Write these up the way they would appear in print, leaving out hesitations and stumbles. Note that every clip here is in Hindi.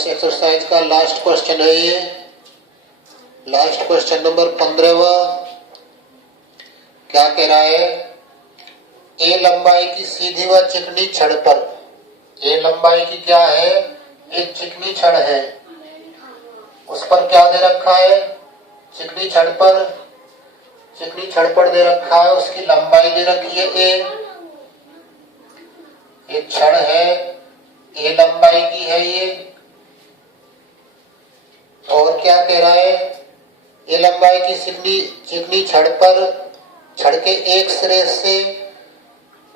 इस एक्सरसाइज का लास्ट क्वेश्चन है ये, लास्ट क्वेश्चन नंबर 15वां। क्या कह रहा है? ए लंबाई की सीधी व चिकनी छड़ पर, ए लंबाई की क्या है? एक चिकनी छड़ है, उस पर क्या दे रखा है? चिकनी छड़ पर, चिकनी छड़ पर दे रखा है, उसकी लंबाई दे रखी है ए। एक छड़ है, ए लंबाई की है ये। और क्या कह रहा है? ए लंबाई की चिकनी छड़ पर, छड़ के एक सिरे से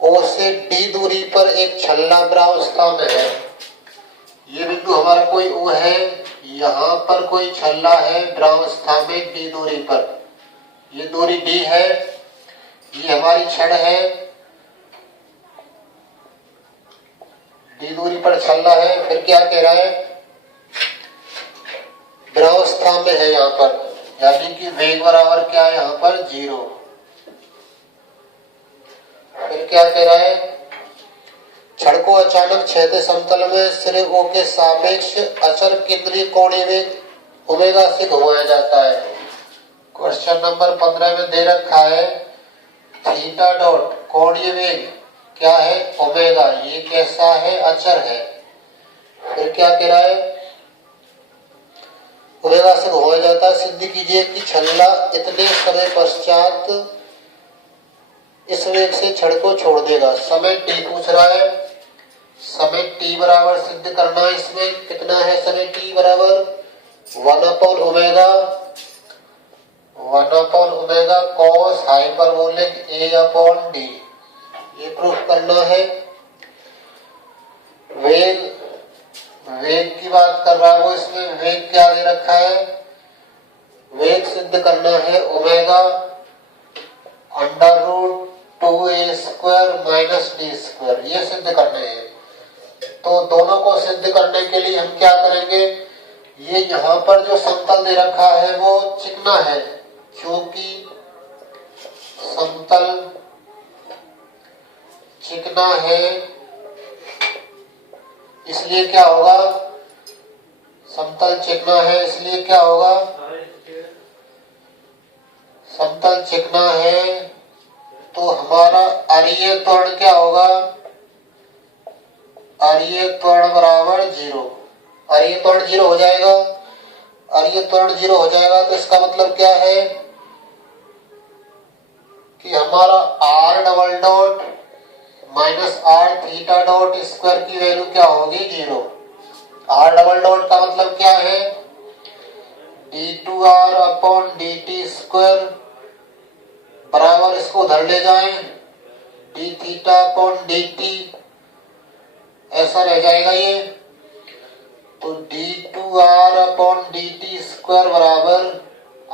ओ से डी दूरी पर एक छल्ला ब्रावस्था में है। ये बिंदु हमारा कोई ओ है, यहाँ पर कोई छल्ला है ब्रावस्था में डी दूरी पर, ये दूरी डी है, ये हमारी छड़ है, डी दूरी पर छल्ला है। फिर क्या कह रहा है? ब्रावस्था में है यहाँ पर, यानी कि वेग बराबर क्या है यहाँ पर? 0। फिर क्या कह रहा है? छड़ को अचानक क्षैतिज समतल में सिरे ओ के सापेक्ष अचर केंद्रीय कोणीय वेग ओमेगा से घुमाया जाता है। क्वेश्चन नंबर 15 में दे रखा है थीटा डॉट कोणीय वेग क्या है? ओमेगा। ये कैसा है? अचर है। फिर क्या कह रहा है? ओमेगा से घुमाया जाता है। सिद्ध कीजिए कि छल्ला इतने समय पश्चात इस वेग से छड़ को छोड़ देगा। समय t पूछ रहा है, समय t बराबर सिद्ध करना है। इसमें कितना है समय t बराबर? 1/ओमेगा, 1/ओमेगा कॉस हाइपरबोलिक a/d। ये प्रूफ करना है। वेग की बात कर रहा है वो, इसमें वेग क्या दे रखा है? वेग सिद्ध करना है ओमेगा √2a² - d², ये सिद्ध करने हैं। तो दोनों को सिद्ध करने के लिए हम क्या करेंगे? ये यहाँ पर जो समतल दे रखा है वो चिकना है, क्योंकि समतल चिकना है, इसलिए क्या होगा? समतल चिकना है इसलिए क्या होगा? समतल चिकना है तो हमारा अरीय त्वरण क्या होगा? अरीय त्वरण बराबर 0। अरीय त्वरण 0 हो जाएगा। अरीय त्वरण 0 हो जाएगा तो इसका मतलब क्या है कि हमारा r double dot minus r theta dot square की वैल्यू क्या होगी? 0। r डबल डॉट का मतलब क्या है? d2r/dt² बराबर, इसको उधर ले जाएं, dθ/dt, ऐसा रह जाएगा ये। तो d2r/dt² बराबर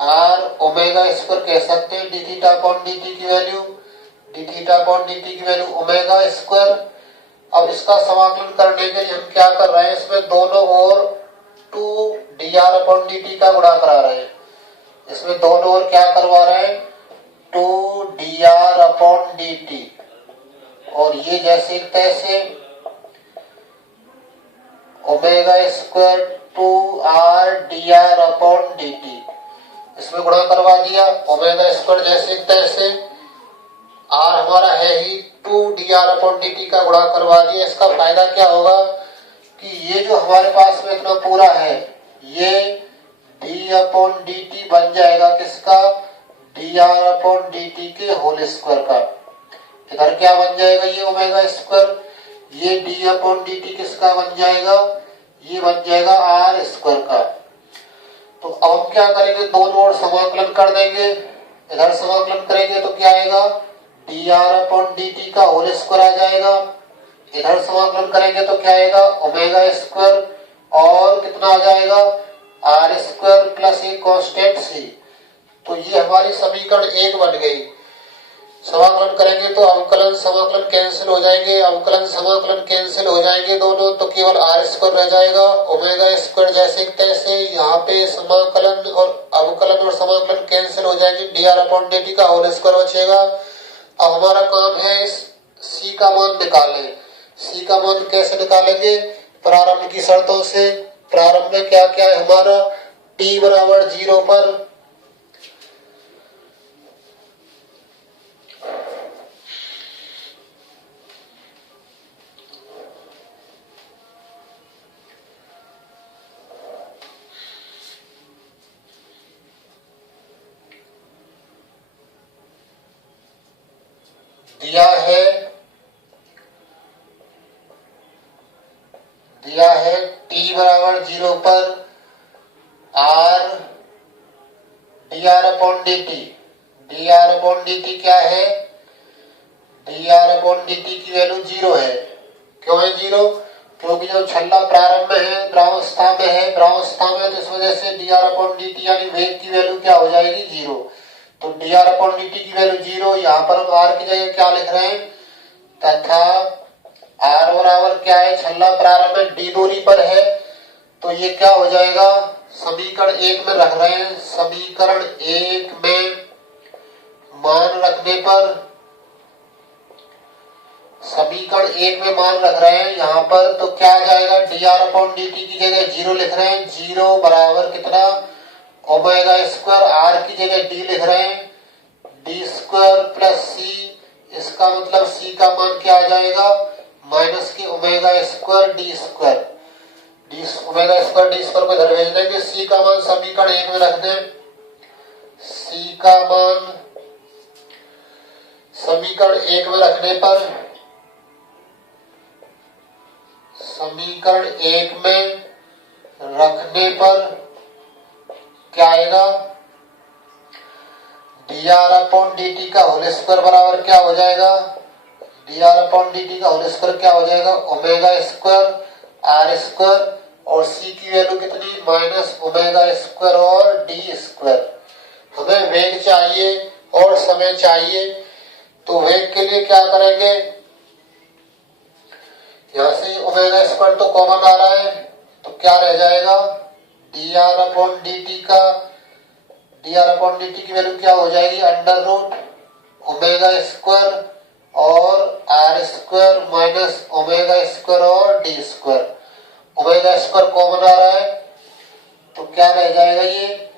r ओमेगा स्क्वायर कह सकते हैं। dθ/dt की वैल्यू, dθ/dt की वैल्यू ओमेगा स्क्वायर। अब इसका समाकलन करने के लिए हम क्या कर रहे हैं? इसमें दोनों ओर 2dr/dt का गुणा करा रहे हैं। इसमें दोनों ओर क्या करवा रहे हैं? 2dr/dt, और ये जैसे तैसे ओमेगा स्क्वायर 2r/dr/dt, इसमें गुणा करवा दिया। ओमेगा स्क्वायर जैसे तैसे, r हमारा है ही, 2dr/dt का गुणा करवा दिया। इसका फायदा क्या होगा कि ये जो हमारे पास में इतना पूरा है, ये d/dt बन जाएगा किसका? dr/dt के होल स्क्वायर का। इधर क्या बन जाएगा? ये ओमेगा स्क्वायर, ये d/dt किसका बन जाएगा? ये बन जाएगा r स्क्वायर का। तो अब हम क्या करेंगे? दोनों ओर समाकलन कर देंगे। इधर समाकलन करेंगे तो क्या आएगा? dr/dt का होल स्क्वायर आ जाएगा। इधर समाकलन करेंगे तो क्या आएगा? ओमेगा स्क्वायर, और कितना आ जाएगा? r स्क्वायर प्लस एक कांस्टेंट c। तो ये हमारी समीकरण 1 बन गई। समाकलन करेंगे तो अवकलन समाकलन कैंसिल हो जाएंगे, अवकलन समाकलन कैंसिल हो जाएंगे दोनों, तो केवल r स्क्वायर रह जाएगा। ओमेगा स्क्वायर जैसे तैसे, यहाँ पे समाकलन और अवकलन और समाकलन कैंसिल हो जाएंगे, dr/dt का होल स्क्वायर बचेगा। अब हमारा काम है इस c का मान निकालें। c का मान कैसे निकालेंगे? प्रारंभ की शर्तों से। प्रारंभ में क्या क्या है हमारा, t बराबर 0 पर दिया है t बराबर 0 पर r dr upon dt। dr upon dt क्या है, dr अपॉन dt की वैल्यू 0 है। क्यों है 0, क्योंकि जब छल्ला प्रारंभ में है, द्रवावस्था में है, द्रवावस्था में, तो इस वजह से dr अपॉन dt यानी वेग की वैल्यू क्या हो जाएगी 0। तो dr अपॉन dt की वैल्यू 0, यहाँ पर हम r की जगह क्या लिख रहे हैं, तथा r बराबर क्या है, छल्ला प्रारंभ में d दूरी पर है, तो ये क्या हो जाएगा, समीकरण 1 में रख रहे हैं, समीकरण 1 में मान रखने पर, समीकरण 1 में मान रख रहे हैं यहाँ पर, तो क्या आ जाएगा, dr अपॉन dt की जगह 0 लिख रहे हैं, 0 बराबर कितना, ओमेगा स्क्वायर, r की जगह d लिख रहे हैं, d स्क्वायर प्लस c, इसका मतलब c का मान क्या आ जाएगा, माइनस के omega square D square, omega square D square को इधर भेज देंगे, c का मान समीकरण 1 में रख दें, c का मान समीकरण 1 में रखने पर, समीकरण 1 में रखने पर क्या आएगा, dr अपॉन dt का होल स्क्वायर बराबर क्या हो जाएगा, dr अपॉन dt का होल स्क्वायर क्या हो जाएगा, ओमेगा स्क्वायर r स्क्वायर, और c की वैल्यू कितनी, माइनस ओमेगा स्क्वायर और d स्क्वायर। हमें वेग चाहिए और समय चाहिए, तो वेग के लिए क्या करेंगे, यहाँ से ओमेगा स्क्वायर तो कॉमन आ रहा है, तो क्या रह जाएगा, dr अपॉन dt का, dr अपॉन dt की वैल्यू क्या हो जाएगी, अंडर रूट ओमेगा स्क्वायर और r square minus omega square और d square. Omega square common आ रहा है, तो क्या रह जाएगा, ये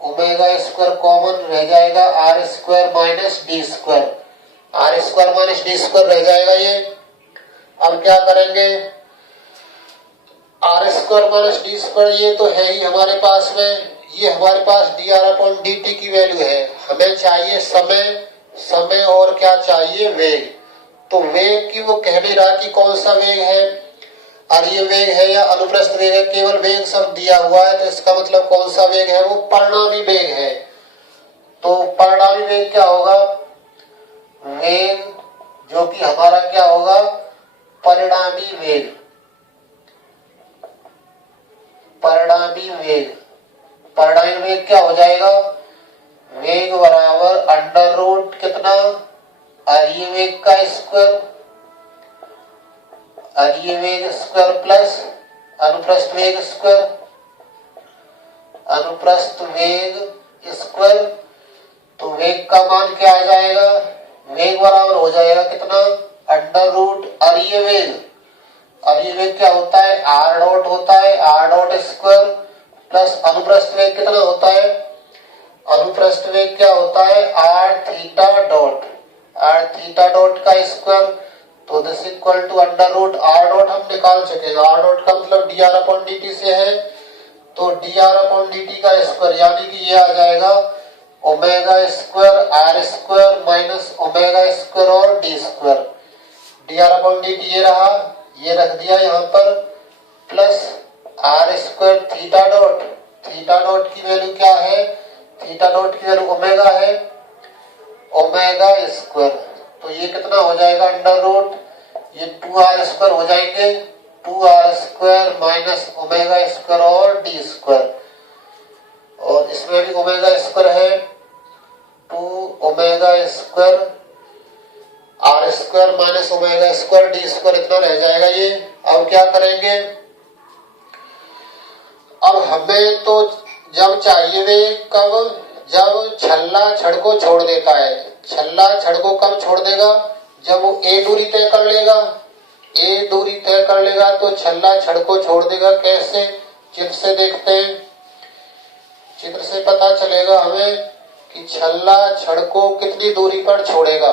ओमेगा स्क्वायर कॉमन रह जाएगा, r square minus d square, r square minus d square रह जाएगा ये। अब क्या करेंगे, r square minus d square ये तो है ही हमारे पास में, ये हमारे पास dr अपॉन dt की वैल्यू है, हमें चाहिए समय, समय और क्या चाहिए, वेग। तो वेग की वो कह नहीं रहा कि कौन सा वेग है, अर्य वेग है या अनुप्रस्थ वेग है, केवल वेग शब्द दिया हुआ है, तो इसका मतलब कौन सा वेग है, वो परिणामी वेग है। तो परिणामी वेग क्या होगा, वेग जो कि हमारा क्या होगा, परिणामी वेग, परिणामी वेग, परिणामी वेग क्या हो जाएगा, वेग बराबर अंडर रूट कितना, अर्य वेग का स्क्वायर, अर्य वेग स्क्वायर प्लस अनुप्रस्थ वेग स्क्वायर, अनुप्रस्थ वेग स्क्वायर। तो वेग का मान क्या आ जाएगा, वेग बराबर हो जाएगा कितना, अंडर रूट अर्य वेग, अर्य वेग क्या होता है, r डॉट होता है, r डॉट स्क्वायर प्लस अनुप्रस्थ वेग कितना होता है, अनुप्रस्थ वेग क्या होता है, r theta dot, r theta dot का स्क्वायर। तो this equal to under root r dot हम निकाल चुके, r डॉट का मतलब dr अपॉन dt से है, तो dr अपॉन dt का स्क्वायर यानी कि ये आ जाएगा omega square r square minus omega square और d square. dr upon dt ये रहा, ये रख दिया यहाँ पर, plus r square theta dot, theta dot की वैल्यू क्या है, थीटा डॉट की वैल्यू ओमेगा है, ओमेगा स्क्वायर। तो ये कितना हो जाएगा, अंडर रूट, ये 2r स्क्वायर हो जाएंगे, 2r square minus omega square और d स्क्वायर, और इसमें भी ओमेगा स्क्वायर है, 2 omega square r square minus omega square d square, इतना रह जाएगा ये। अब क्या करेंगे, अब हमें तो जब चाहिए वे कब, जब छल्ला छड़ को छोड़ देता है, छल्ला छड़ को कब छोड़ देगा, जब वो a दूरी तय कर लेगा, a दूरी तय कर लेगा तो छल्ला छड़ को छोड़ देगा, कैसे, चित्र से देखते हैं। चित्र से पता चलेगा हमें कि छल्ला छड़ को कितनी दूरी पर छोड़ेगा।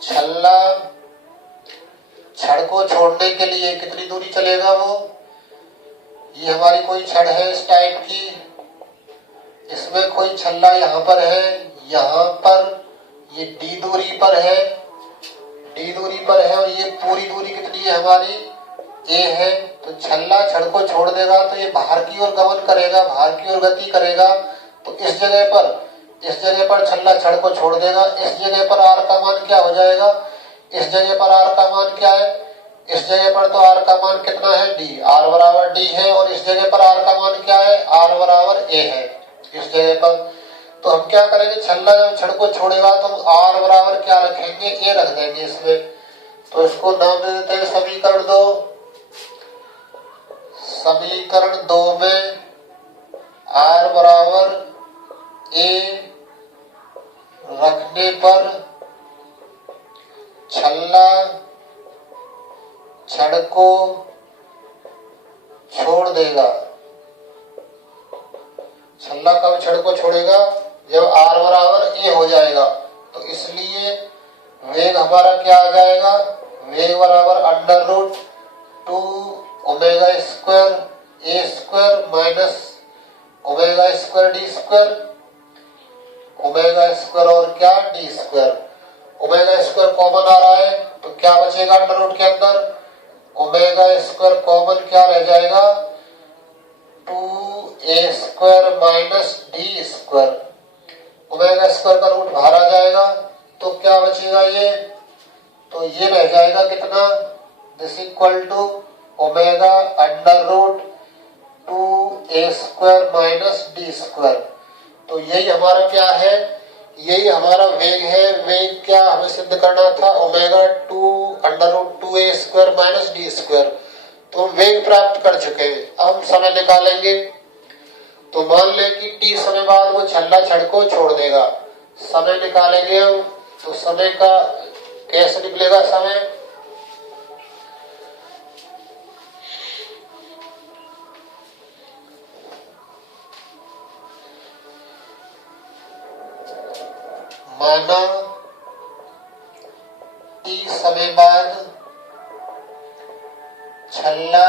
छल्ला छड़ को छोड़ने के लिए कितनी दूरी चलेगा वो। ये हमारी कोई छड़ है इस टाइप की, इसमें कोई छल्ला यहाँ पर है, यहाँ पर ये डी दूरी पर है, डी दूरी पर है, और ये पूरी दूरी कितनी है हमारी ए है। तो छल्ला छड़ को छोड़ देगा तो ये बाहर की ओर गमन करेगा, बाहर की ओर गति करेगा। तो इस जगह पर छल्ला छड़ को छोड़ देगा। इस जगह पर आर का मान क्या हो जाएगा, इस जगह पर आर का मान क्या है, इस जगह पर तो आर का मान कितना है डी, आर बराबर डी है, और इस जगह पर आर का मान क्या है, आर बराबर ए है इस जगह पर। तो हम क्या करेंगे, छल्ला जब छड़ को छोड़ेगा तो हम आर बराबर क्या रखेंगे, ए रख देंगे इसमें। तो इसको नाम दे देते हैं समीकरण 2। समीकरण 2 में आर बराबर ए रखने पर छल्ला छड़ को छोड़ देगा। छल्ला कब छड़ को छोड़ेगा, जब आर बराबर ए हो जाएगा। तो इसलिए वेग हमारा क्या आ जाएगा, वेग बराबर under root 2 omega square A square minus omega square D square, omega square और क्या D square. Omega square common आ रहा है तो क्या बचेगा अंडर रूट के अंदर, ओमेगा स्क्वायर कॉमन क्या रह जाएगा, 2a square minus D square. Omega square का रूट बाहर आ जाएगा तो क्या बचेगा ये, तो ये रह जाएगा कितना, this equal to omega under root 2a square minus D square. तो यही हमारा क्या है, यही हमारा वेग है। वेग क्या हमें सिद्ध करना था, omega 2 under root 2a square minus D square. तो हम वेग प्राप्त कर चुके हैं। अब हम समय निकालेंगे। तो मान ले कि t समय बाद वो छल्ला छड़ को छोड़ देगा। समय निकालेंगे हम, तो समय का कैसे निकलेगा समय, माना t समय बाद छल्ला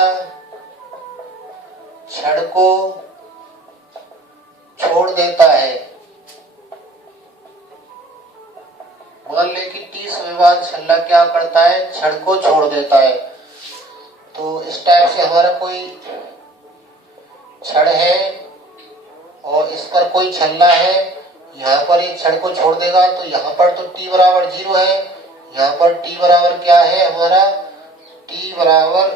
छड़ को छोड़ देता है। मान ले कि t समय बाद छल्ला क्या करता है, छड़ को छोड़ देता है। तो इस टाइप से हमारा कोई छड़ है और इस पर कोई छल्ला है, यहाँ पर एक छड़ को छोड़ देगा तो यहाँ पर तो t बराबर 0 है, यहाँ पर t बराबर क्या है हमारा, t बराबर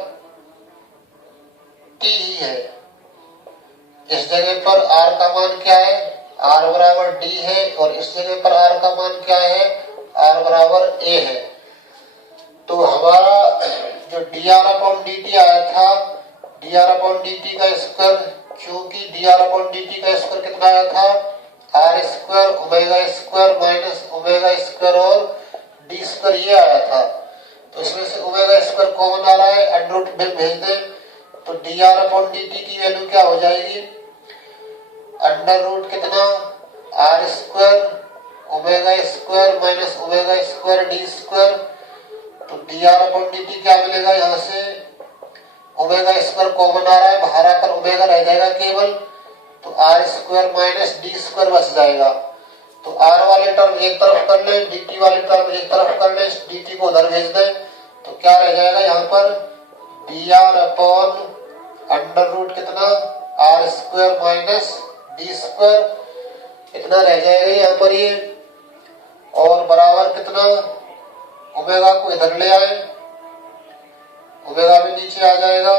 t ही है। इस जगह पर r का मान क्या है, r बराबर d है, और इस जगह पर r का मान क्या है, r बराबर a है। तो हमारा जो dr/dt आया था, dr/dt का स्क्वायर, क्योंकि dr/dt का स्क्वायर कितना आया था, R square omega square minus omega square और डी स्क्वायर ये आया था। तो इसमें से ओमेगा स्क्वायर कॉमन आ रहा है, अंडर रूट में भेज दें तो dr/dt की वैल्यू क्या हो जाएगी, अंडर रूट कितना, R square omega square minus omega square D square. तो dr/dt क्या मिलेगा, यहाँ से ओमेगा स्क्वायर कॉमन आ रहा है, बाहर आकर ओमेगा रह जाएगा केवल, तो R square minus D square बच जाएगा। तो आर वाले टर्म एक तरफ कर ले, dt वाले टर्म एक तरफ कर ले, dt को उधर भेज दें तो क्या रह जाएगा, यहाँ पर dr अपॉन अंडर रूट कितना, R square minus D square इतना रह जाएगा यहाँ पर ये, और बराबर कितना, ओमेगा को इधर ले आए, ओमेगा भी नीचे आ जाएगा,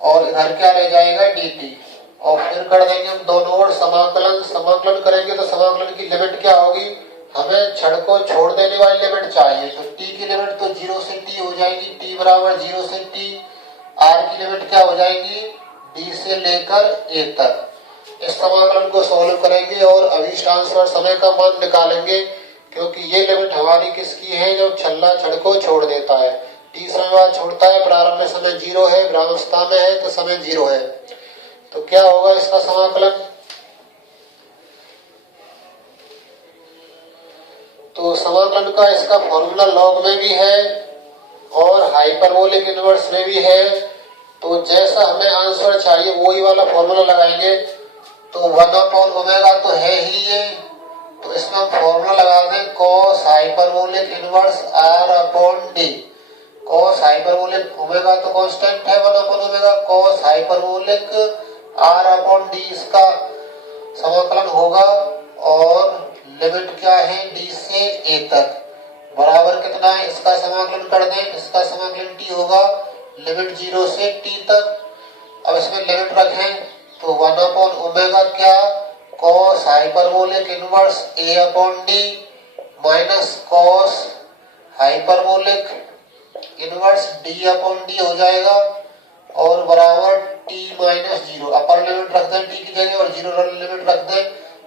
और इधर क्या रह जाएगा dt। और फिर कर देंगे हम दोनों ओर समाकलन। समाकलन करेंगे तो समाकलन की लिमिट क्या होगी, हमें छड़ को छोड़ देने वाली लिमिट चाहिए। तो t की लिमिट तो 0 से t हो जाएगी, t बराबर 0 से t। r की लिमिट क्या हो जाएगी, d से लेकर a तक। इस समाकलन को सॉल्व करेंगे और अभीष्ट आंसर समय का मान निकालेंगे क्योंकि ये लिमिट हमारी किसकी है, जब छल्ला छड़ को छोड़ देता है। टी समय बाद छोड़ता है, प्रारंभ में समय 0 है, विरामावस्था में है तो समय 0 है। तो क्या होगा इसका समाकलन, तो समाकलन का इसका फॉर्मूला लॉग में भी है और हाइपरबोलिक इनवर्स में भी है। तो जैसा हमें आंसर चाहिए वही वाला फॉर्मूला लगाएंगे। तो 1/ओमेगा तो है ही ये, तो इसमें हम फॉर्मूला लगा दें cos hyperbolic inverse r/d। cos hyperbolic omega तो कांस्टेंट है 1/ओमेगा, cos हाइपरबोलिक r/d इसका समाकलन होगा। और लिमिट क्या है, d से a तक बराबर कितना है, इसका समाकलन कर दें। इसका समाकलन t होगा लिमिट 0 से t तक। अब इसमें लिमिट रखें तो 1/ओमेगा क्या, cos hyperbolic inverse a/d minus cos hyperbolic inverse d/d हो जाएगा और बराबर t माइनस 0। अपर लिमिट रख दें t की जगह और 0 लिमिट रख दें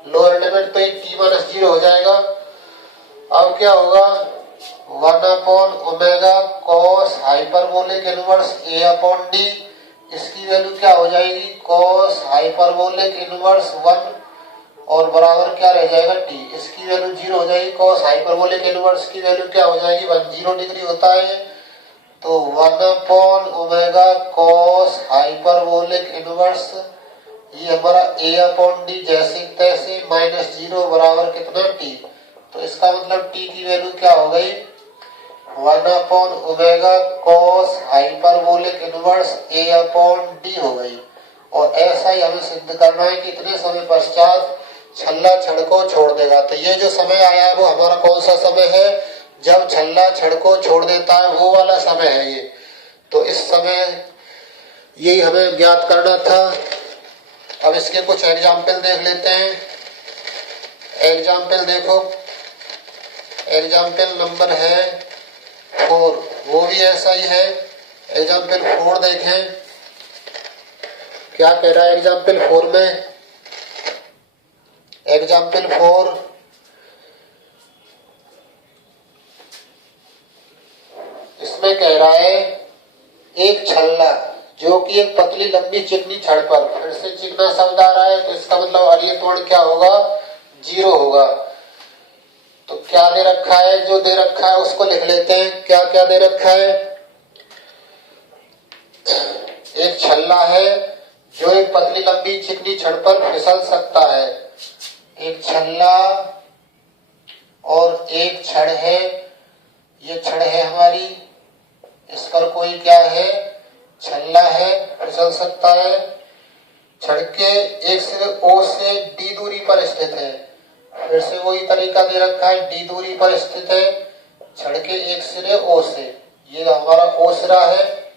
लोअर लिमिट, तो t माइनस 0 हो जाएगा। अब क्या होगा 1/ओमेगा cos हाइपरबोलिक इनवर्स a/d, इसकी वैल्यू क्या हो जाएगी cos हाइपरबोलिक इनवर्स 1 और बराबर क्या रह जाएगा t, इसकी वैल्यू 0 हो जाएगी। cos हाइपरबोलिक इनवर्स की वैल्यू क्या हो जाएगी 0 डिग्री होता है। तो 1/ओमेगा cos हाइपरबोलिक इनवर्स ये हमारा a/d जैसे तैसे माइनस 0 बराबर कितना t। तो इसका मतलब t की वैल्यू क्या हो गई 1/ओमेगा cos हाइपरबोलिक इनवर्स a/d हो गई। और ऐसा ही हमें सिद्ध करना है कि इतने समय पश्चात छल्ला छड़ को छोड़ देगा। तो ये जो समय आया है वो हमारा कौन सा समय है, जब छल्ला छड़ को छोड़ देता है वो वाला समय है ये। तो इस समय यही हमें ज्ञात करना था। अब इसके कुछ एग्जाम्पल देख लेते हैं। एग्जाम्पल देखो, एग्जाम्पल नंबर है 4, वो भी ऐसा ही है। एग्जाम्पल 4 देखें क्या कह रहा है एग्जाम्पल 4 में। एग्जाम्पल 4 इसमें कह रहा है एक छल्ला जो कि एक पतली लंबी चिकनी छड़ पर, फिर से चिकना शब्द आ रहा है तो इसका मतलब अरिय त्वरण क्या होगा 0 होगा। तो क्या दे रखा है, जो दे रखा है उसको लिख लेते हैं। क्या क्या दे रखा है, एक छल्ला है जो एक पतली लंबी चिकनी छड़ पर फिसल सकता है। एक छल्ला और एक छड़ है, ये छड़ है हमारी, इस पर कोई क्या है छल्ला है, फिसल सकता है। छड़ के एक सिरे O से D दूरी पर स्थित है। फिर से वही तरीका दे रखा है, D दूरी पर स्थित है छड़ के एक सिरे O से, ये हमारा O सिरा है।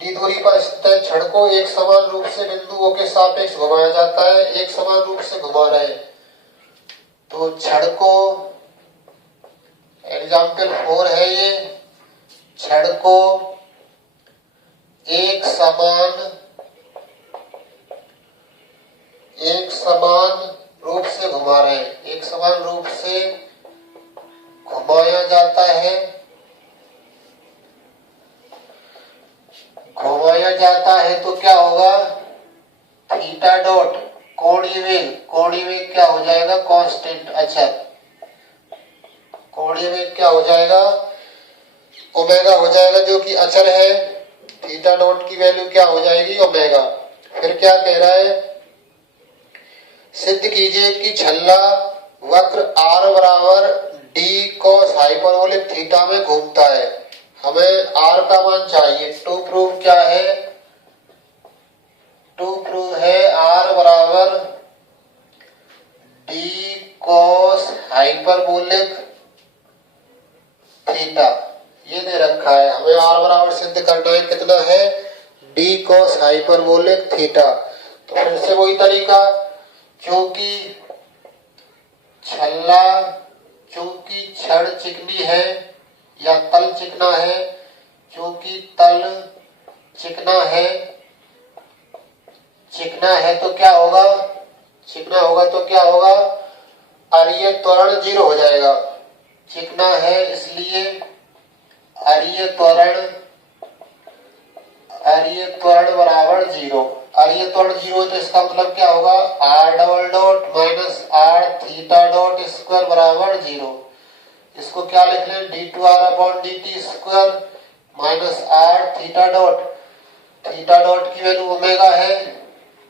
D दूरी पर स्थित है, छड़ को एक समान रूप से बिंदुओं के सापेक्ष घुमाया जाता है, एक समान रूप से घुमा रहे। तो छड़ को एग्जाम्पल 4 है ये, छड़ को एक समान रूप से घुमा रहे हैं, एक समान रूप से घुमाया जाता है, घुमाया जाता है। तो क्या होगा थीटा डॉट कोणीय वेग क्या हो जाएगा कांस्टेंट अचर। कोणीय वेग क्या हो जाएगा ओमेगा हो जाएगा जो कि अचर है। थीटा डॉट की वैल्यू क्या हो जाएगी ओमेगा। फिर क्या कह रहा है, सिद्ध कीजिए कि छल्ला वक्र r बराबर d cos हाइपरबोलिक थीटा में घूमता है। हमें r का मान चाहिए। टू प्रूव क्या है, टू प्रूव है r बराबर d cos हाइपरबोलिक थीटा, ये दे रखा है। हमें r बराबर सिद्ध करना है, कितना है d cos हाइपरबोलिक थीटा। तो फिर से वही तरीका, क्योंकि छड़ चिकनी है या तल चिकना है, क्योंकि तल चिकना है तो क्या होगा, चिकना होगा तो क्या होगा अरीय त्वरण 0 हो जाएगा, चिकना है इसलिए अरीय त्वरण बराबर 0। अरीय त्वरण 0 है तो इसका मतलब क्या होगा, r double dot minus r theta dot square बराबर 0। इसको क्या लिख लें, d2r upon dt square minus r theta dot की वैल्यू ओमेगा है,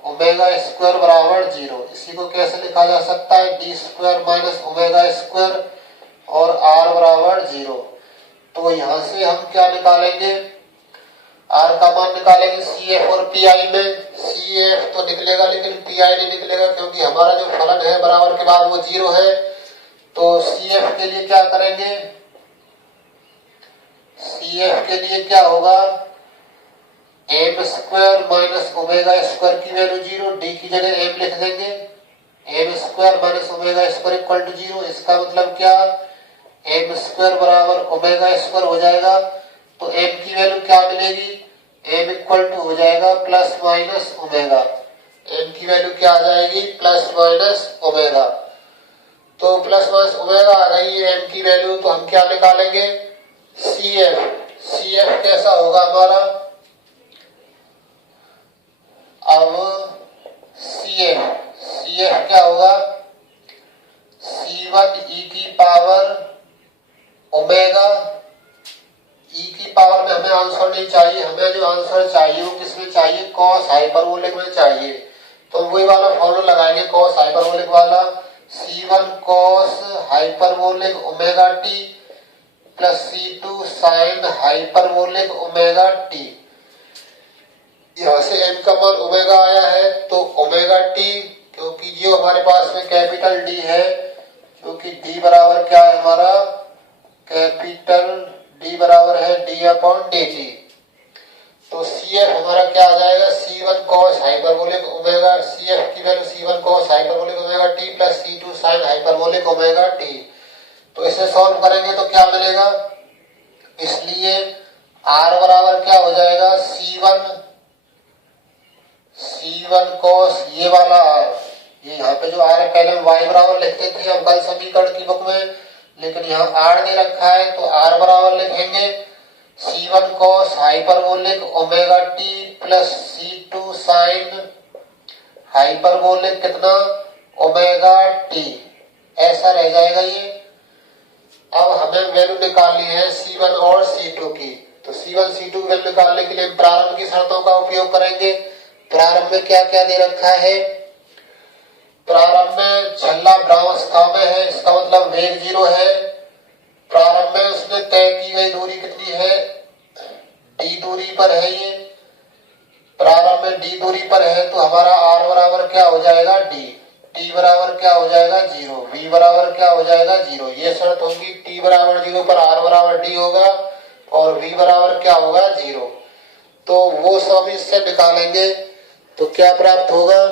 ओमेगा स्क्वायर बराबर 0। इसी को कैसे लिखा जा सकता है, D square minus omega square और r बराबर 0। तो यहां से हम क्या निकालेंगे, r का मान निकालेंगे CF और PI में। CF तो निकलेगा लेकिन PI नहीं निकलेगा, क्योंकि हमारा जो फलन है बराबर के बाद वो 0 है। तो CF के लिए क्या करेंगे, CF के लिए क्या होगा, m square minus omega square की वैल्यू 0, d की जगह m लिख देंगे, m square minus omega square equal to 0। इसका मतलब क्या, m स्क्वायर बराबर ओमेगा स्क्वायर हो जाएगा। तो m की वैल्यू क्या मिलेगी, m इक्वल टू हो जाएगा प्लस माइनस ओमेगा। m की वैल्यू क्या आ जाएगी, प्लस माइनस ओमेगा। तो प्लस माइनस ओमेगा आ गई है m की वैल्यू। तो हम क्या निकालेंगे, CF कैसा होगा हमारा, अब CF क्या होगा, C1 e की पावर ओमेगा, e की पावर में हमें आंसर नहीं चाहिए, हमें जो आंसर चाहिए वो किसमें चाहिए, कॉस हाइपरबोलिक में चाहिए। तो वही वाला फॉर्मूला लगाएंगे कॉस हाइपरबोलिक वाला, C1 cos hyperbolic omega T plus C2 sine hyperbolic omega T. यहां से m का मान ओमेगा आया है, तो ओमेगा टी, क्योंकि जो हमारे पास में कैपिटल D है, क्योंकि D बराबर क्या है हमारा, कैपिटल D बराबर है d अपॉन dt। तो CF हमारा क्या आ जाएगा, C1 cos hyperbolic omega, CF की value C1 cos hyperbolic omega t plus C2 sine hyperbolic omega t। तो इसे सॉल्व करेंगे तो क्या मिलेगा, इसलिए r बराबर क्या हो जाएगा, C1 cos ये वाला r, ये यहाँ पे जो r है पहले हम y बराबर लिखते थे हम कल समीकरण की बुक में, लेकिन यहाँ r दे रखा है तो r बराबर लिखेंगे C1 cos hyperbolic omega t plus C2 sine hyperbolic कितना ओमेगा t, ऐसा रह जाएगा ये। अब हमें वैल्यू निकालनी है C1 और C2 की। तो C1 C2 की वैल्यू निकालने के लिए प्रारंभ की शर्तों का उपयोग करेंगे। प्रारंभ में क्या क्या दे रखा है, प्रारंभ में छल्ला भ्रामवस्था में है, इसका मतलब वेग 0 है। प्रारंभ में उसने तय की गई दूरी कितनी है, d दूरी पर है ये, प्रारंभ में d दूरी पर है, तो हमारा r बराबर क्या हो जाएगा d, t बराबर क्या हो जाएगा 0, v बराबर क्या हो जाएगा 0। ये शर्त होगी, t बराबर 0 पर r बराबर d होगा और v बराबर क्या होगा 0। तो वो सब इससे निकालेंगे तो क्या प्राप्त होगा,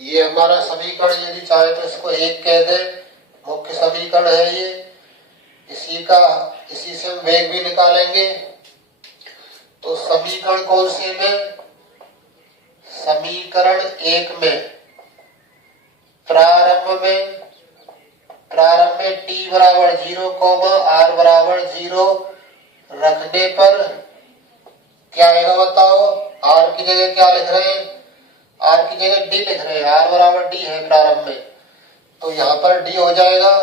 ये हमारा समीकरण, यदि चाहे तो इसको 1 कह दे, मुख्य समीकरण है ये। इसी से हम वेग भी निकालेंगे। तो समीकरण कौन से में, समीकरण 1 में प्रारंभ में t बराबर 0 r बराबर 0 रखने पर क्या आएगा बताओ, r की जगह क्या लिख रहे हैं, r की जगह d लिख रहे हैं, r बराबर d है प्रारंभ में, तो यहाँ पर d हो जाएगा।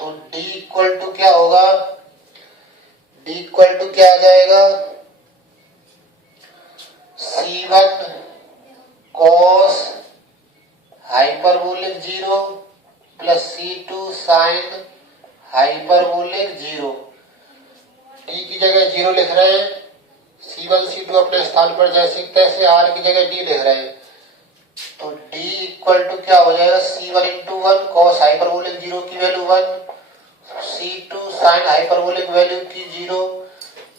तो d इक्वल टू क्या होगा, d इक्वल टू क्या आ जाएगा, C1 cos hyperbolic 0 plus C2 sign hyperbolic 0। d की जगह 0 लिख रहे हैं, C1 C2 अपने स्थान पर जैसे तैसे, r की जगह d लिख रहे हैं। तो d इक्वल टू क्या हो जाएगा, C1 इंटू 1 cos हाइपरबोलिक 0 की value 1, C2 sine hyperbolic value की 0।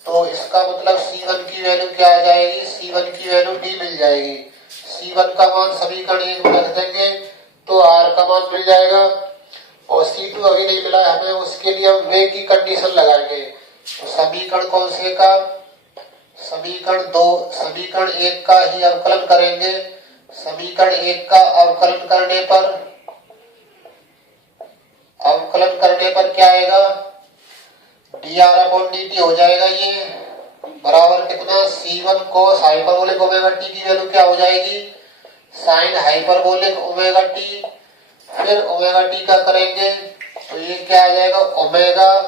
तो इसका मतलब C1 की वैल्यू क्या आ जाएगी, C1 की वैल्यू D मिल जाएगी। C1 का मान समीकरण 1 में रख देंगे तो R का मान मिल जाएगा। और C2 अभी नहीं मिला हमें, उसके लिए हम वे की कंडीशन लगाएंगे। तो समीकरण कौन से का, समीकरण 1 का ही अवकलन करेंगे। समीकरण 1 का अवकलन करने पर क्या आएगा, dr/dt हो जाएगा ये बराबर कितना, C1 cos hyperbolic omega t की वैल्यू क्या हो जाएगी, साइन हाइपरबोलिक ओमेगा t। फिर ओमेगा t का करेंगे तो ये क्या आ जाएगा, ओमेगा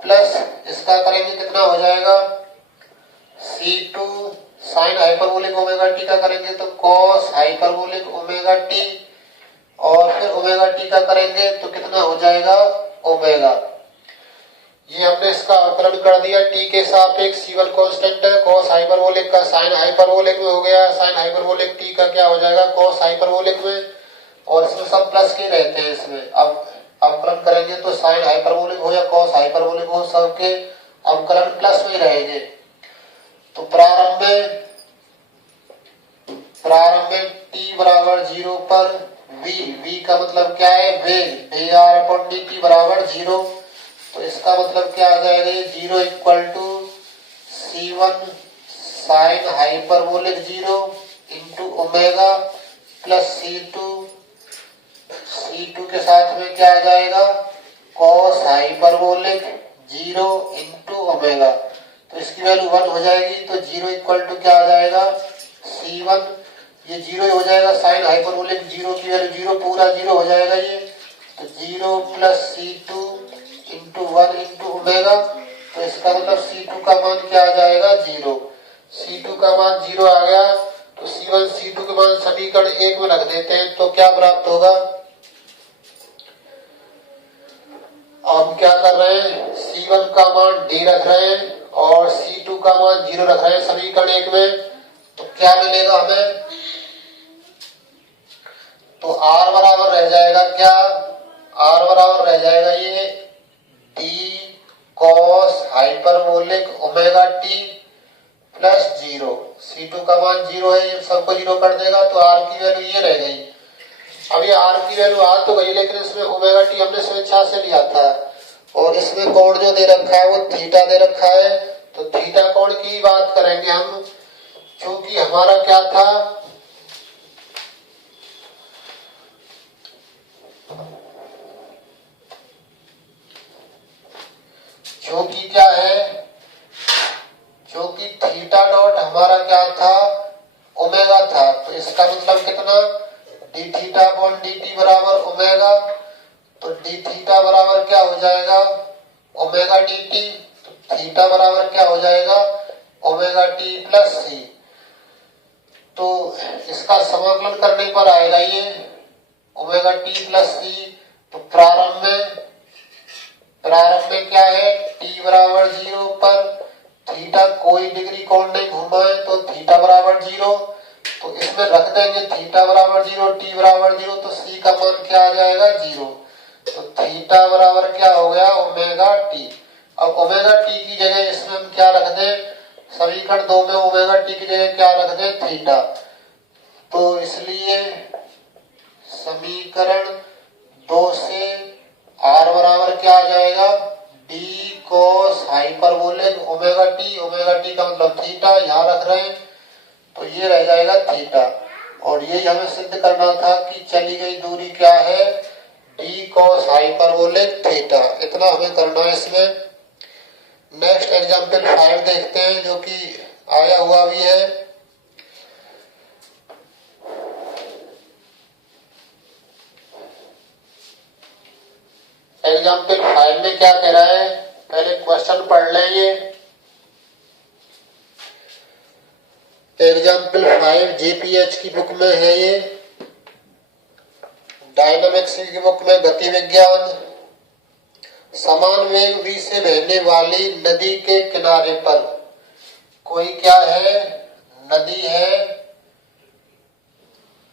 प्लस इसका करेंगे कितना हो जाएगा, C2 sine hyperbolic omega t का करेंगे तो cos हाइपरबोलिक ओमेगा t। और फिर ओमेगा t का करेंगे तो कितना हो जाएगा, ओमेगा। ये हमने इसका अवकलन कर दिया। t के सापेक्ष C1 कांस्टेंट है, cos हाइपरबोलिक का साइन हाइपरबोलिक में हो गया, साइन हाइपरबोलिक t का क्या हो जाएगा, cos हाइपरबोलिक में। और इसमें सब प्लस के रहते हैं। इसमें अब अवकलन करेंगे तो साइन हाइपरबोलिक हो या cos हाइपरबोलिक हो, सबके अवकलन प्लस में ही रहेंगे। तो प्रारंभ में t बराबर 0 पर v का मतलब क्या है, वेग, dr/dt बराबर 0। तो इसका मतलब क्या आ जाएगा, 0 equal to C1 sine hyperbolic 0 into omega plus C2 के साथ में क्या आ जाएगा, cos हाइपरबोलिक 0 इंटू ओमेगा। तो इसकी वैल्यू 1 हो जाएगी। तो 0 इक्वल टू क्या आ जाएगा, C1, ये 0 हो जाएगा, साइन हाइपरबोलिक 0 की वैल्यू 0 पूरा 0 हो जाएगा ये। तो 0 plus C2 into 1 into omega. तो इसका मतलब C2 का मान क्या आ जाएगा, 0। C2 का मान 0 आ गया। तो C1 C2 के मान समीकरण 1 में रख देते हैं तो क्या प्राप्त होगा। हम क्या कर रहे हैं, C1 का मान D रख रहे हैं और C2 का मान 0 रख रहे हैं समीकरण 1 में। तो क्या मिलेगा हमें, तो R बराबर रह जाएगा क्या, R बराबर रह जाएगा ये D cos hyperbolic omega t plus 0। C2 का मान 0 है, ये सबको 0 कर देगा तो R की वैल्यू ये रह गई। अब ये R की वैल्यू आ तो गई, लेकिन इसमें ओमेगा t हमने स्वेच्छा से लिया था और इसमें कोण जो दे रखा है वो थीटा दे रखा है। तो थीटा कोण की बात करेंगे हम, क्योंकि हमारा क्या था, क्योंकि क्या है, क्योंकि थीटा डॉट हमारा क्या था, ओमेगा था। तो इसका मतलब कितना, D theta upon D T बराबर ओमेगा। तो डी थीटा बराबर क्या हो जाएगा, ओमेगा डी टी। तो थीटा बराबर क्या हो जाएगा, ओमेगा टी प्लस सी। तो इसका समाकलन करने पर आएगा ये ओमेगा टी प्लस सी। तो प्रारंभ में क्या है, t बराबर 0 पर थीटा कोई डिग्री कोण नहीं घूमा है तो थीटा बराबर 0। तो इसमें रख देंगे थीटा बराबर 0, t बराबर 0। तो c का मान क्या आ जाएगा, 0। तो थीटा बराबर क्या हो गया, ओमेगा टी। अब ओमेगा टी की जगह इसमें हम क्या रख दें, समीकरण 2 में ओमेगा टी की जगह क्या रख दें, थीटा। तो इसलिए समीकरण 2 से R बराबर क्या आ जाएगा, d cos hyperbolic omega T का मतलब थीटा यहाँ रख रहे हैं तो ये रह जाएगा थीटा। और यही हमें सिद्ध करना था कि चली गई दूरी क्या है, d cos हाइपरबोलिक थीटा। इतना हमें करना है इसमें। नेक्स्ट एग्जाम्पल 5 देखते हैं जो कि आया हुआ भी है। एग्जाम्पल 5 में क्या कह रहा है, पहले क्वेश्चन पढ़ लें। ये एग्जाम्पल 5 जेपीएच की बुक में है, ये डायनामिक्स की बुक में गति विज्ञान। समान वेग v से बहने वाली नदी के किनारे पर कोई क्या है, नदी है,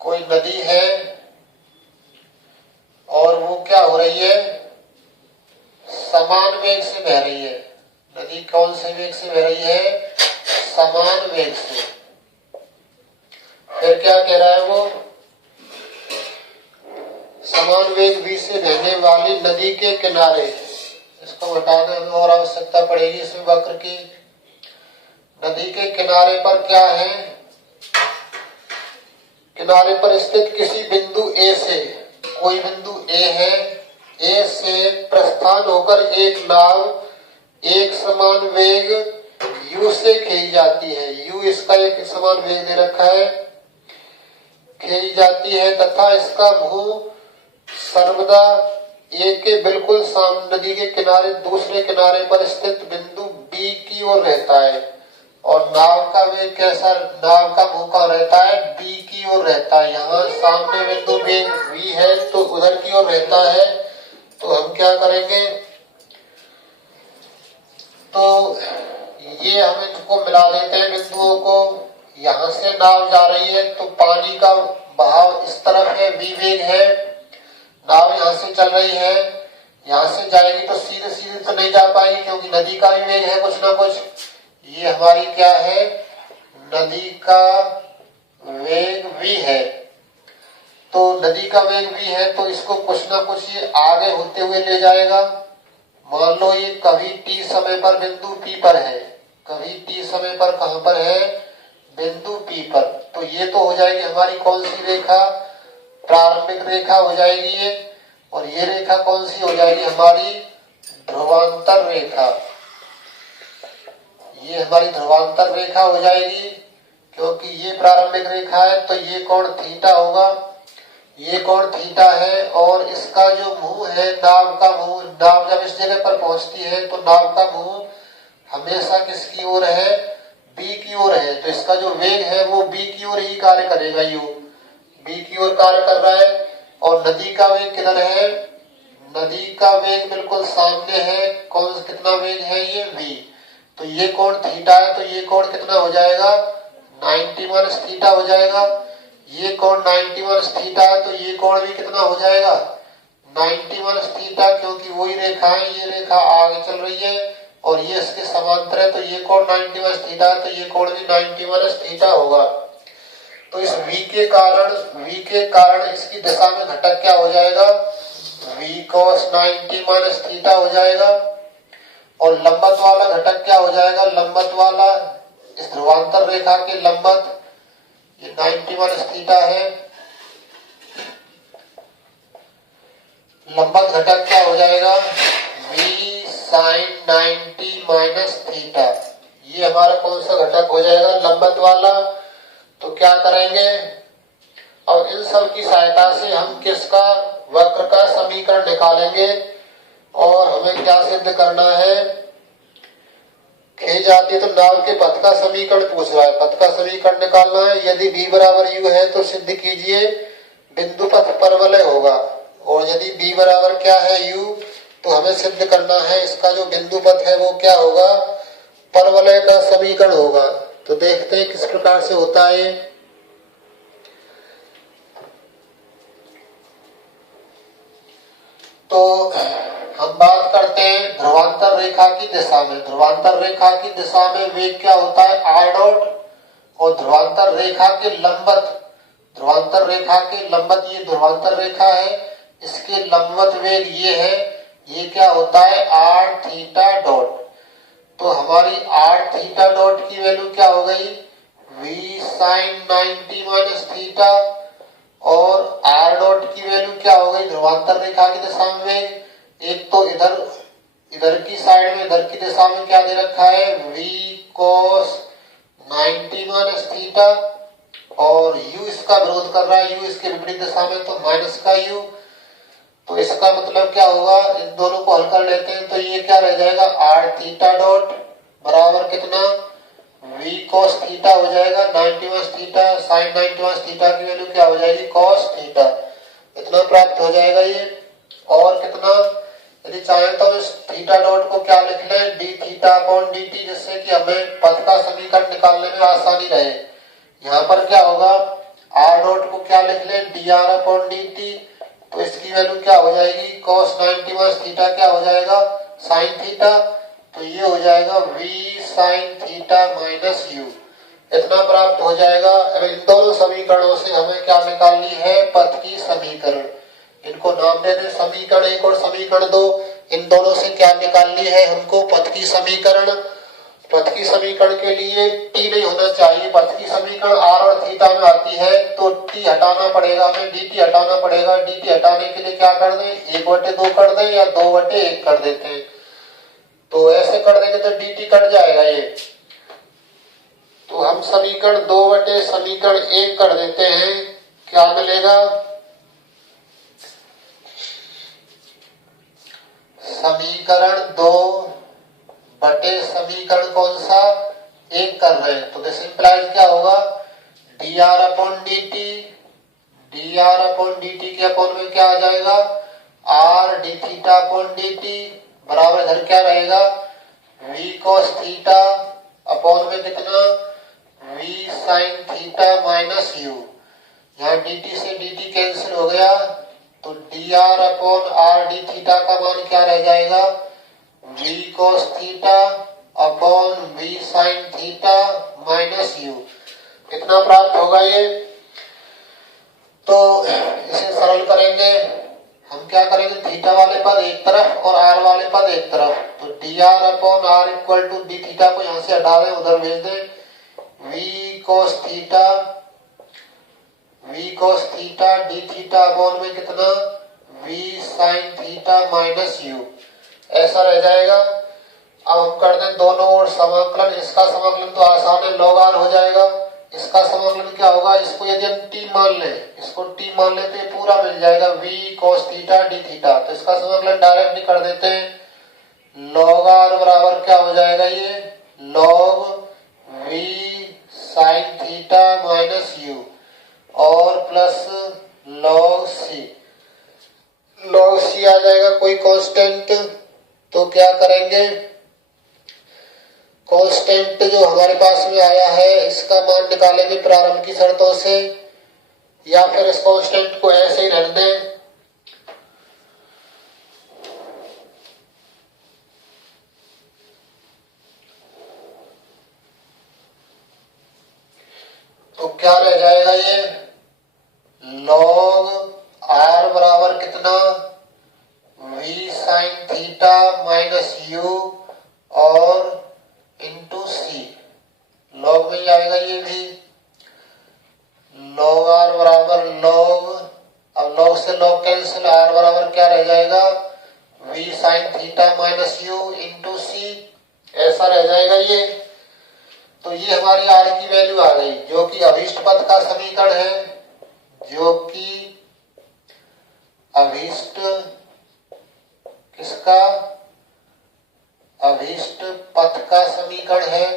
कोई नदी है और वो क्या हो रही है, समान वेग से बह रही है। नदी कौन से वेग से बह रही है? समान वेग से। फिर क्या कह रहा है वो? समान वेग v से बहने वाली नदी के किनारे, इसको हटाना हमें और आवश्यकता पड़ेगी इसमें वक्र की। नदी के किनारे पर क्या है? किनारे पर स्थित किसी बिंदु A से, कोई बिंदु A है, A से प्रस्थान होकर एक नाव एक समान वेग u से खींची जाती है। u इसका एक समान वेग दे रखा है, खींची जाती है तथा इसका मुंह सर्वदा A के बिल्कुल सामने नदी के किनारे दूसरे किनारे पर स्थित बिंदु B की ओर रहता है। और नाव का वेग कैसा? नाव का मुंह कहाँ रहता है? B की ओर रहता है। यहाँ सामने बिंदु वेग V है तो उधर की ओर रहता है। तो हम क्या करेंगे? तो ये हम इनको मिला देते हैं बिंदुओं को। यहाँ से नाव जा रही है तो पानी का बहाव इस तरफ है, v वेग है, नाव यहाँ से चल रही है, यहाँ से जाएगी तो सीधे सीधे तो नहीं जा पाएगी क्योंकि नदी का भी वेग है कुछ ना कुछ। ये हमारी क्या है? नदी का वेग v है। तो नदी का वेग v है तो इसको कुछ ना कुछ ये आगे होते हुए ले जाएगा। मान लो ये कभी t समय पर बिंदु P पर है, कभी t समय पर कहां पर है? बिंदु P पर। तो ये तो हो जाएगी हमारी कौन सी रेखा? प्रारंभिक रेखा हो जाएगी ये। और ये रेखा कौन सी हो जाएगी? हमारी ध्रुवांतर रेखा। ये हमारी ध्रुवांतर रेखा हो जाएगी क्योंकि ये प्रारंभिक रेखा है तो ये कोण थीटा होगा, ये कोण थीटा है। और इसका जो मुंह है, नाव का मुंह, नाव जब इस जगह पर पहुंचती है तो नाव का मुंह हमेशा किसकी ओर है? B की ओर है। तो इसका जो वेग है वो B की ओर ही कार्य करेगा, यू B की ओर कार्य कर रहा है। और नदी का वेग किधर है? नदी का वेग बिल्कुल सामने है। कौन कितना वेग है? ये v। तो ये कोण थीटा है तो ये कोण कितना हो जाएगा? 90 माइनस थीटा हो जाएगा। ये कोण 90 माइनस थीटा है तो ये कोण भी कितना हो जाएगा? 90 माइनस थीटा, क्योंकि वही रेखा है, ये रेखा आगे चल रही है और ये इसके समांतर है तो ये कोण 90 माइनस थीटा है तो ये कोण भी 90 माइनस थीटा होगा। तो इस v के कारण इसकी दिशा में घटक क्या हो जाएगा? v cos 90 माइनस थीटा हो जाएगा। और लंबत वाला घटक क्या हो जाएगा? लंबत वाला इस ध्रुवांतर रेखा के लंबत, ये 90 माइनस थीटा है, लंबत घटक क्या हो जाएगा? v sin 90 minus theta. ये हमारा कौन सा घटक हो जाएगा? लंबत वाला। तो क्या करेंगे? और इन सब की सहायता से हम किसका? वक्र का समीकरण निकालेंगे। और हमें क्या सिद्ध करना है? खींच जाती है तो नाव के पथ का समीकरण पूछ रहा है, पथ का समीकरण निकालना है। यदि v बराबर u है तो सिद्ध कीजिए बिंदु पथ परवलय होगा। और यदि b बराबर क्या है? u, तो हमें सिद्ध करना है इसका जो बिंदु पथ है वो क्या होगा? परवलय का समीकरण होगा। तो देखते हैं किस प्रकार से होता है। तो हम बात करते हैं ध्रुवांतर रेखा की दिशा में। ध्रुवांतर रेखा की दिशा में वेग क्या होता है? r dot. और ध्रुवांतर रेखा के लंबत, ध्रुवांतर रेखा के लंबत, ये ध्रुवांतर रेखा है, इसके लंबत वेग ये है, ये क्या होता है? r theta dot. तो हमारी r थीटा डॉट की वैल्यू क्या हो गई? v sin 90 minus theta. और r डॉट की वैल्यू क्या हो गई? ध्रुवांतर रेखा की दिशा में एक तो इधर की साइड में, इधर की दिशा में क्या दे रखा है? v cos 90 minus theta. और u इसका विरोध कर रहा है, u इसके विपरीत दिशा में तो माइनस का u। तो इसका मतलब क्या होगा? इन दोनों को हल कर लेते हैं तो ये क्या रह जाएगा? r थीटा डॉट बराबर कितना? v cos थीटा हो जाएगा 90 minus theta, sin 90 minus theta की वैल्यू क्या हो जाएगी? cos theta. इतना प्राप्त हो जाएगा ये। और कितना? यदि चाहें तो इस थीटा डॉट को क्या लिख लें? d थीटा अपॉन dt, जिससे कि हमें पथ का समीकरण निकालने में आसानी रहे। यहाँ पर क्या होगा? r डॉट को क्या लिख लें? dr upon dt। तो इसकी वैल्यू क्या हो जाएगी? cos 90 माइनस थीटा क्या हो जाएगा? sin theta. तो ये हो जाएगा v sin theta minus u, इतना प्राप्त हो जाएगा। अब इन दोनों समीकरणों से हमें क्या निकालनी है, पथ की समीकरण। इनको नाम दे दें समीकरण 1 और समीकरण 2। इन दोनों से क्या निकालनी है हमको, पथ की समीकरण। पथ की समीकरण के लिए t नहीं होना चाहिए, पथ की समीकरण r और थीटा में आती है, तो t हटाना पड़ेगा, हमें dt हटाना पड़ेगा। dt हटाने के लिए क्या कर दें, 1/2 कर दें या 2/1 कर देते हैं। तो ऐसे कर देंगे तो dt कट जाएगा ये, तो हम समीकरण 2 समीकरण 1 कर देते हैं। क्या मिलेगा, समीकरण 2 समीकरण कौन सा, 1 कर रहे हैं, तो दिस इंप्लाइज क्या होगा, dr/dt के अपॉन में क्या आ जाएगा, r dθ/dt बराबर इधर क्या रहेगा, v cos थीटा अपॉन में कितना, v sin theta minus u। यहाँ dt से dt कैंसिल हो गया, तो dr/r d थीटा का मान क्या रह जाएगा, v cos theta upon v sin theta minus u, इतना प्राप्त होगा ये। तो इसे सरल करेंगे, हम क्या करेंगे, थीटा वाले पद एक तरफ और r वाले पद एक तरफ, तो dr/r equal to d theta को यहाँ से हटा दें, उधर भेज दें, v cos theta d theta upon में कितना, v sin theta minus u, ऐसा रह जाएगा। अब हम कर दें दोनों ओर समाकलन, इसका समाकलन तो आसान है, log r हो जाएगा। इसका समाकलन क्या होगा, इसको यदि हम t मान लें, इसको t मान लेते हैं, पूरा मिल जाएगा v cos theta d theta, तो इसका समाकलन डायरेक्ट भी कर देते हैं। log r बराबर क्या हो जाएगा, ये log v sin theta minus u और प्लस log c आ जाएगा कोई कांस्टेंट। तो क्या करेंगे, कांस्टेंट जो हमारे पास में आया है इसका मान निकालेंगे प्रारंभ की शर्तों से, या फिर इस कांस्टेंट को ऐसे ही रहने दें। तो क्या रह जाएगा, ये log r बराबर कितना, v sin theta minus u और इंटू c, log में ही आएगा ये भी, log r बराबर log, अब log से log कैंसिल, r बराबर क्या रह जाएगा, v sin theta minus u into c, ऐसा रह जाएगा ये। तो ये हमारी r की वैल्यू आ गई, जो कि अभीष्ट पद का समीकरण है, जो कि अभीष्ट किसका, अभीष्ट पथ का समीकरण है।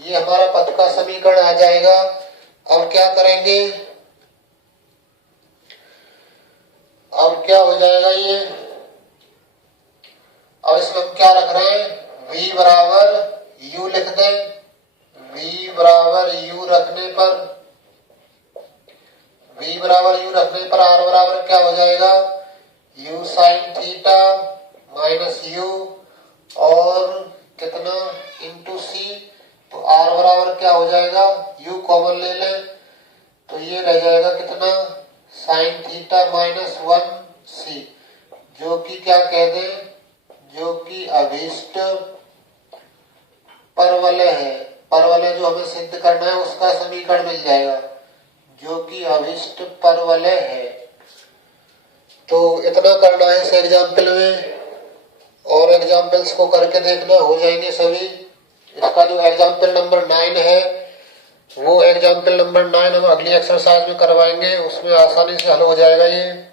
ये हमारा पथ का समीकरण आ जाएगा। अब क्या करेंगे, अब क्या हो जाएगा ये, अब इसमें हम क्या रख रहे हैं, v बराबर u लिख दें, v बराबर u रखने पर, v बराबर u रखने पर r बराबर क्या हो जाएगा, u sin theta minus u और कितना इंटू c, तो r बराबर क्या हो जाएगा, u कॉमन ले लें, तो ये रह जाएगा कितना, sin थीटा माइनस 1c, जो कि क्या कह दें, जो कि अभीष्ट परवलय है, परवलय जो हमें सिद्ध करना है उसका समीकरण मिल जाएगा, जो कि अभीष्ट परवलय है। तो इतना करना है इस एग्जाम्पल में, और एग्जाम्पल्स को करके देखना, हो जाएंगे सभी। इसका जो एग्जाम्पल नंबर 9 है, वो एग्जाम्पल नंबर 9 हम अगली एक्सरसाइज में करवाएंगे, उसमें आसानी से हल हो जाएगा ये।